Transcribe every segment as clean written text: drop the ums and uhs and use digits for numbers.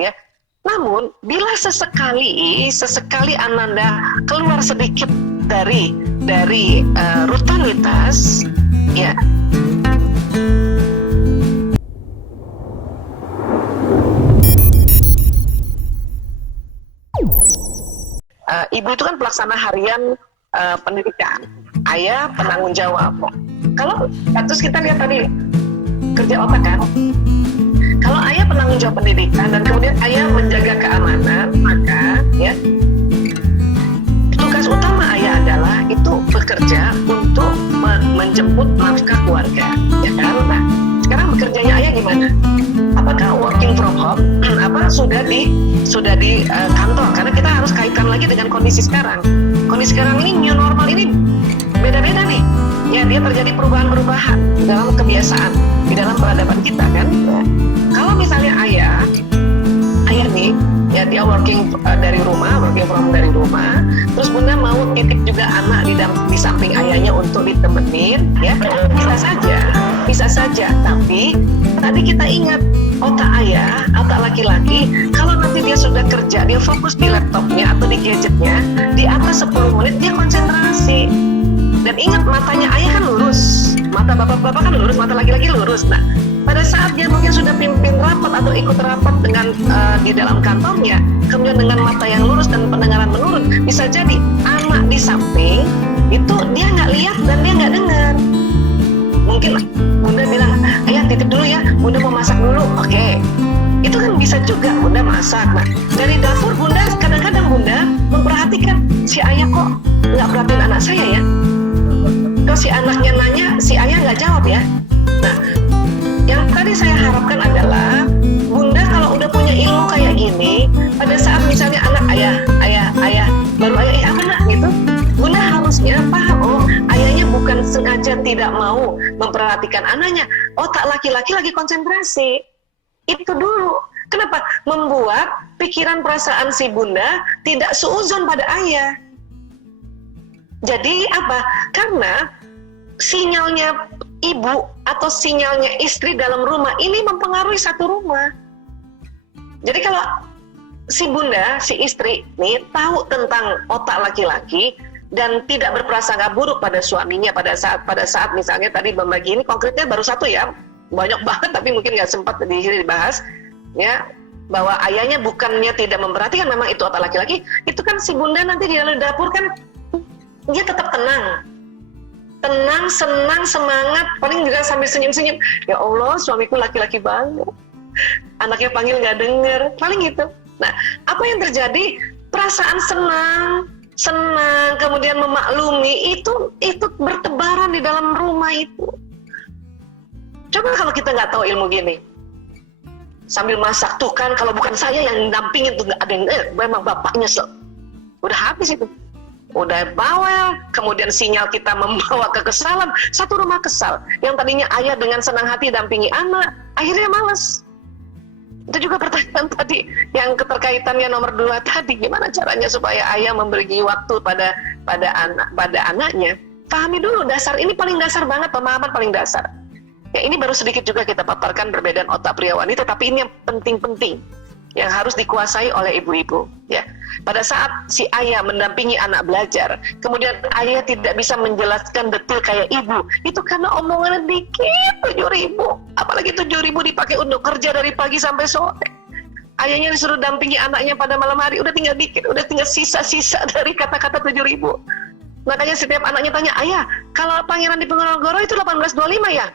ya. Namun bila sesekali Ananda keluar sedikit dari rutinitas, ya. Ibu itu kan pelaksana harian pendidikan, ayah penanggung jawab. Kalau terus kita lihat tadi kerja otak kan, kalau ayah penanggung jawab pendidikan dan kemudian ayah menjaga keamanan, maka ya tugas utama ayah adalah itu bekerja untuk menjemput nafkah keluarga, ya kan? Nah, sekarang bekerjanya ayah gimana? Apakah working from home? Apa sudah di kantor? Karena kita harus kaitkan lagi dengan kondisi sekarang. Kondisi sekarang ini new normal ini beda-beda nih. Ya, dia terjadi perubahan-perubahan dalam kebiasaan, di dalam peradaban kita kan. Ya. Kalau misalnya ayah nih, ya dia working from dari rumah, terus bunda mau titip juga anak di samping ayahnya untuk ditemenin, ya bisa saja. Tapi tadi kita ingat otak ayah, otak laki-laki, kalau nanti dia sudah kerja, dia fokus di laptopnya atau di gadgetnya, di atas 10 menit dia konsentrasi. Dan ingat, matanya ayah kan lurus, mata bapak-bapak kan lurus, mata laki-laki lurus. Nah, pada saat dia mungkin sudah pimpin rapat atau ikut rapat dengan di dalam kantornya, kemudian dengan mata yang lurus dan pendengaran menurun, bisa jadi anak di samping itu dia nggak lihat dan dia nggak dengar. Mungkin bunda bilang, ayah titip dulu ya, bunda mau masak dulu. Oke. Itu kan bisa juga bunda masak. Nah, dari dapur bunda, kadang-kadang bunda memperhatikan, si ayah kok nggak perhatiin anak saya ya. Kalau si anaknya nanya, si ayah nggak jawab ya. Nah, yang tadi saya harapkan adalah bunda kalau udah punya ilmu kayak gini, pada saat misalnya anak ayah baru ayah apa nak gitu, bunda harusnya paham, oh ayahnya bukan sengaja tidak mau memperhatikan anaknya, otak laki-laki lagi konsentrasi. Itu dulu. Kenapa? Membuat pikiran perasaan si bunda tidak seuzon pada ayah. Jadi apa? Karena sinyalnya ibu atau sinyalnya istri dalam rumah ini mempengaruhi satu rumah. Jadi kalau si bunda, si istri nih tahu tentang otak laki-laki dan tidak berprasangka buruk pada suaminya pada saat misalnya tadi membagi, ini konkretnya baru satu ya, banyak banget tapi mungkin nggak sempat dibahas ya, bahwa ayahnya bukannya tidak memperhatikan, memang itu otak laki-laki, itu kan si bunda nanti di dalam dapur kan dia tetap tenang, senang, semangat, paling juga sambil senyum-senyum, ya Allah suamiku laki-laki banget, anaknya panggil nggak denger, paling gitu. Nah, apa yang terjadi? Perasaan senang, kemudian memaklumi itu bertebaran di dalam rumah itu. Coba kalau kita nggak tahu ilmu gini, sambil masak tuh kan, kalau bukan saya yang dampingin tuh nggak ada yang memang bapaknya udah habis itu. Udah bawel, kemudian sinyal kita membawa kekesalan, satu rumah kesal. Yang tadinya ayah dengan senang hati dampingi anak, akhirnya malas. Itu juga pertanyaan tadi, yang keterkaitannya nomor 2 tadi, gimana caranya supaya ayah memberi waktu pada anaknya. Pahami dulu dasar, ini paling dasar banget, pemahaman paling dasar. Ya, ini baru sedikit juga kita paparkan perbedaan otak pria wanita, tapi ini yang penting-penting, yang harus dikuasai oleh ibu-ibu. Ya, pada saat si ayah mendampingi anak belajar, kemudian ayah tidak bisa menjelaskan detail kayak ibu, itu karena omongannya dikit, 7.000, apalagi 7.000 dipakai untuk kerja dari pagi sampai sore. Ayahnya disuruh dampingi anaknya pada malam hari, udah tinggal dikit, udah tinggal sisa-sisa dari kata-kata 7.000. Makanya setiap anaknya tanya, ayah, kalau Pangeran Diponegoro itu 1825 ya?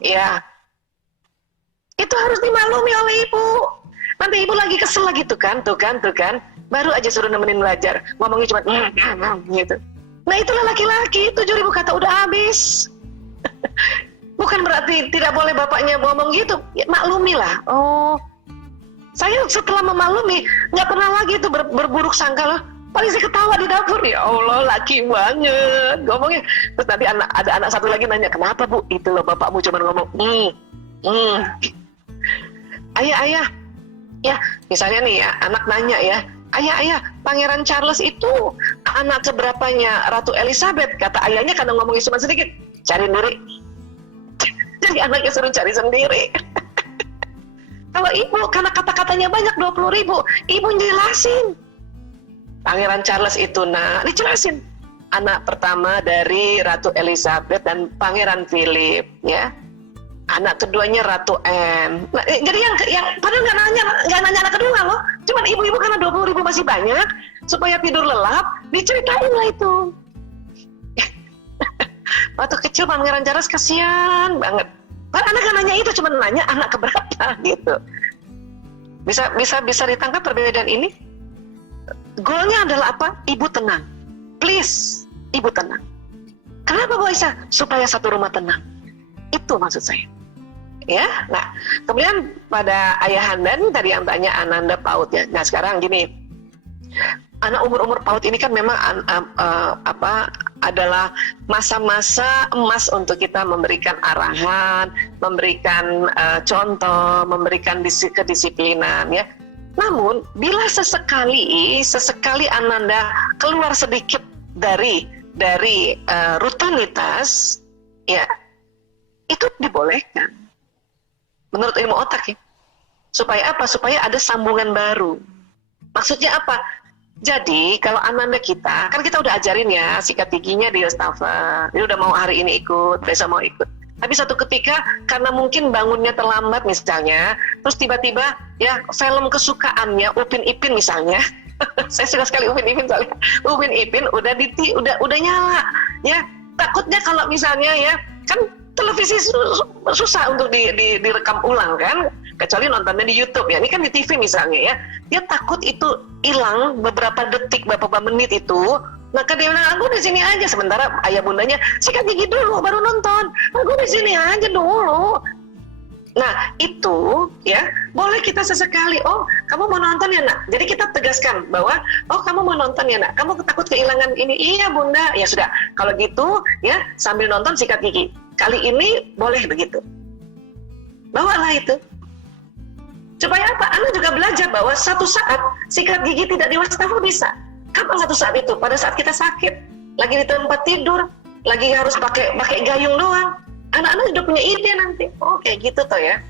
Iya. Itu harus dimaklumi oleh ibu. Nanti ibu lagi kesel lagi tuh kan, baru aja suruh nemenin belajar, ngomongnya cuma gitu. Nah itulah laki-laki, 7.000 kata udah habis. Bukan berarti tidak boleh bapaknya ngomong gitu, ya, maklumi lah. Oh, saya setelah memaklumi, nggak pernah lagi tuh berburuk sangka loh. Paling saya ketawa di dapur, ya Allah laki banget ngomongnya. Terus nanti ada anak satu lagi nanya, kenapa bu? Itu loh bapakmu cuma ngomong ayah, ya misalnya nih ya, anak nanya ya, ayah, Pangeran Charles itu anak keberapanya Ratu Elizabeth? Kata ayahnya karena ngomongnya cuma sedikit, cari sendiri. Jadi anaknya suruh cari sendiri. Kalau ibu, karena kata-katanya banyak 20.000, ibu jelasin. Pangeran Charles itu dijelasin. Anak pertama dari Ratu Elizabeth dan Pangeran Philip, ya. Anak keduanya Ratu Anne. Nah, jadi yang padahal nggak nanya anak kedua loh. Cuman ibu-ibu karena 20.000 masih banyak, supaya tidur lelap, diceritain lah itu. Waktu kecil Pangeran Charles kasihan banget. Kan anak nanya itu, cuma nanya anak keberapa gitu. Bisa ditangkap perbedaan ini? Goalnya adalah apa? Ibu tenang. Please, ibu tenang. Kenapa Bu Aisyah? Supaya satu rumah tenang. Itu maksud saya. Ya, nah kemudian pada ayahanda nih tadi yang tanya Ananda PAUD ya. Nah sekarang gini, anak umur PAUD ini kan memang adalah masa-masa emas untuk kita memberikan arahan, memberikan contoh, memberikan kedisiplinan ya. Namun bila sesekali Ananda keluar sedikit dari rutinitas, ya itu dibolehkan. Menurut ilmu otak ya. Supaya apa? Supaya ada sambungan baru. Maksudnya apa? Jadi kalau Ananda kita, kan kita udah ajarin ya sikat giginya di wastafel. Dia udah mau hari ini ikut, besok mau ikut. Tapi satu ketika karena mungkin bangunnya terlambat misalnya, terus tiba-tiba ya film kesukaannya Upin Ipin misalnya. Saya suka sekali Upin Ipin soalnya. Upin Ipin udah nyala. Ya, takutnya kalau misalnya ya kan televisi susah untuk direkam ulang kan, kecuali nontonnya di YouTube ya. Ini kan di TV misalnya ya, dia takut itu hilang beberapa detik, beberapa menit itu. Maka dia bilang, aku di sini aja. Sementara ayah bundanya sikat gigi dulu baru nonton. Aku di sini aja dulu. Nah itu ya boleh kita sesekali. Oh kamu mau nonton ya nak? Jadi kita tegaskan bahwa oh kamu mau nonton ya nak? Kamu takut kehilangan ini? Iya bunda. Ya sudah. Kalau gitu ya sambil nonton sikat gigi. Kali ini boleh begitu. Bawalah itu. Supaya apa? Anak juga belajar bahwa satu saat sikat gigi tidak di wastafel bisa. Kapan satu saat itu? Pada saat kita sakit, lagi di tempat tidur, lagi harus pakai gayung doang. Anak-anak udah punya ide nanti. Oh kayak gitu toh ya.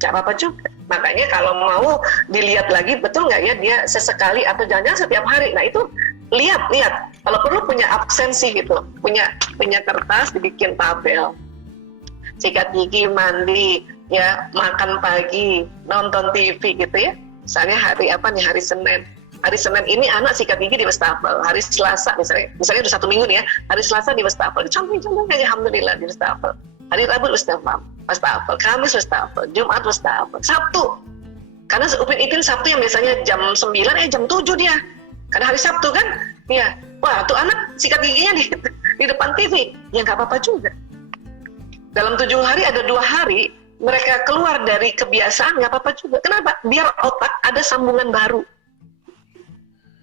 Gak apa-apa juga. Makanya kalau mau dilihat lagi betul nggak ya dia sesekali atau jangan-jangan setiap hari. Nah itu lihat. Kalau perlu punya absensi gitu, punya kertas dibikin tabel. Sikat gigi, mandi, ya makan pagi, nonton TV gitu ya. Misalnya hari Senin. Hari Senin ini anak sikat gigi di wastafel. Hari Selasa misalnya udah 1 minggu nih ya. Hari Selasa di wastafel. Contoh aja alhamdulillah di wastafel. Hari Rabu wastafel. Kamis wastafel. Jumat wastafel. Sabtu. Karena Upin Ipin Sabtu yang biasanya jam 9 jam 7 dia. Karena hari Sabtu kan. Iya. Wah, tuh anak sikat giginya di depan TV. Ya nggak apa-apa juga. Dalam 7 hari ada 2 hari mereka keluar dari kebiasaan nggak apa-apa juga. Kenapa? Biar otak ada sambungan baru.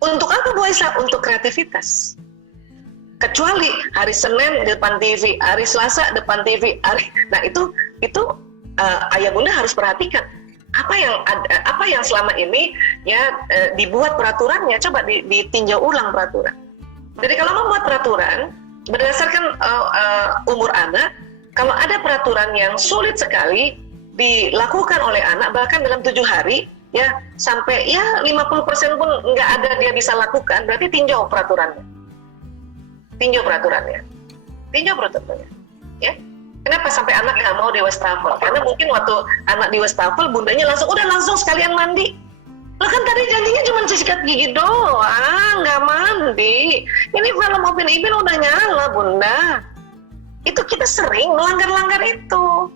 Untuk apa Bu Aisyah? Untuk kreativitas. Kecuali hari Senin depan TV, hari Selasa depan TV, nah itu ayah bunda harus perhatikan apa yang selama ini ya dibuat peraturannya, coba ditinjau ulang peraturan. Jadi kalau membuat peraturan berdasarkan umur anak, kalau ada peraturan yang sulit sekali dilakukan oleh anak bahkan dalam 7 hari ya sampai ya 50% pun nggak ada dia bisa lakukan, berarti tinjau peraturannya. Ya. Kenapa sampai anak nggak mau di wastafel? Karena mungkin waktu anak di wastafel bundanya langsung sekalian mandi. Lo kan tadi janjinya cuma sikat gigi doang, nggak mandi. Ini film Upin Ipin udah nyala bunda. Itu kita sering melanggar itu.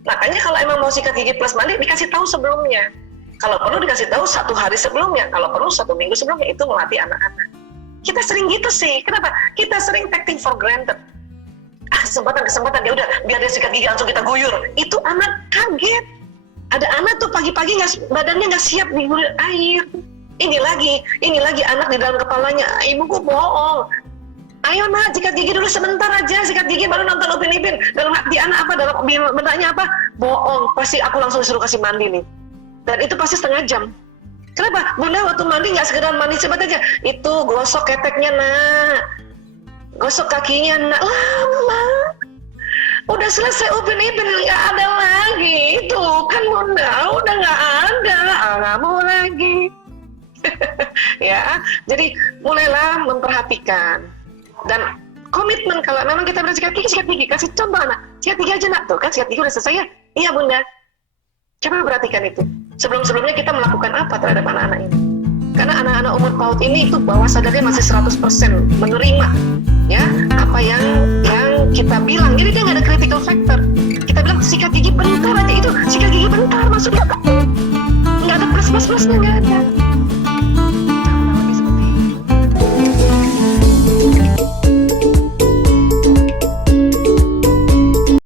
Makanya kalau emang mau sikat gigi plus mandi dikasih tahu sebelumnya. Kalau perlu dikasih tahu 1 hari sebelumnya. Kalau perlu 1 minggu sebelumnya. Itu melatih anak-anak. Kita sering gitu sih. Kenapa? Kita sering taking for granted. Kesempatan ya udah biar dia sikat gigi langsung kita guyur. Itu anak kaget. Ada anak tuh pagi-pagi badannya nggak siap diguyur air. Ini lagi anak di dalam kepalanya. Ibuku bohong. Ayo nak, sikat gigi dulu sebentar aja, sikat gigi baru nonton Upin Ipin. Dalam hati anak apa, dalam benaknya apa? Bohong, pasti aku langsung disuruh kasih mandi nih. Dan itu pasti setengah jam. Kenapa? Bunda waktu mandi nggak sekedar mandi cepat aja. Itu gosok keteknya nak, gosok kakinya nak, Udah selesai Upin-Ipin, nggak ada lagi. Itu kan Bunda, udah nggak ada. Nggak mau lagi. Ya, jadi mulailah memperhatikan dan komitmen. Kalau memang kita bilang sikat gigi, kasih contoh anak, sikat gigi aja nak, tuh kan sikat gigi udah selesai ya? Iya Bunda. Coba perhatikan itu. Sebelum-sebelumnya kita melakukan apa terhadap anak-anak ini? Karena anak-anak umur PAUD ini itu bawah sadarnya masih 100% menerima ya apa yang kita bilang. Jadi dia nggak ada critical factor. Kita bilang sikat gigi bentar aja, itu sikat gigi bentar, maksudnya nggak ada plus-plusnya, nggak ada.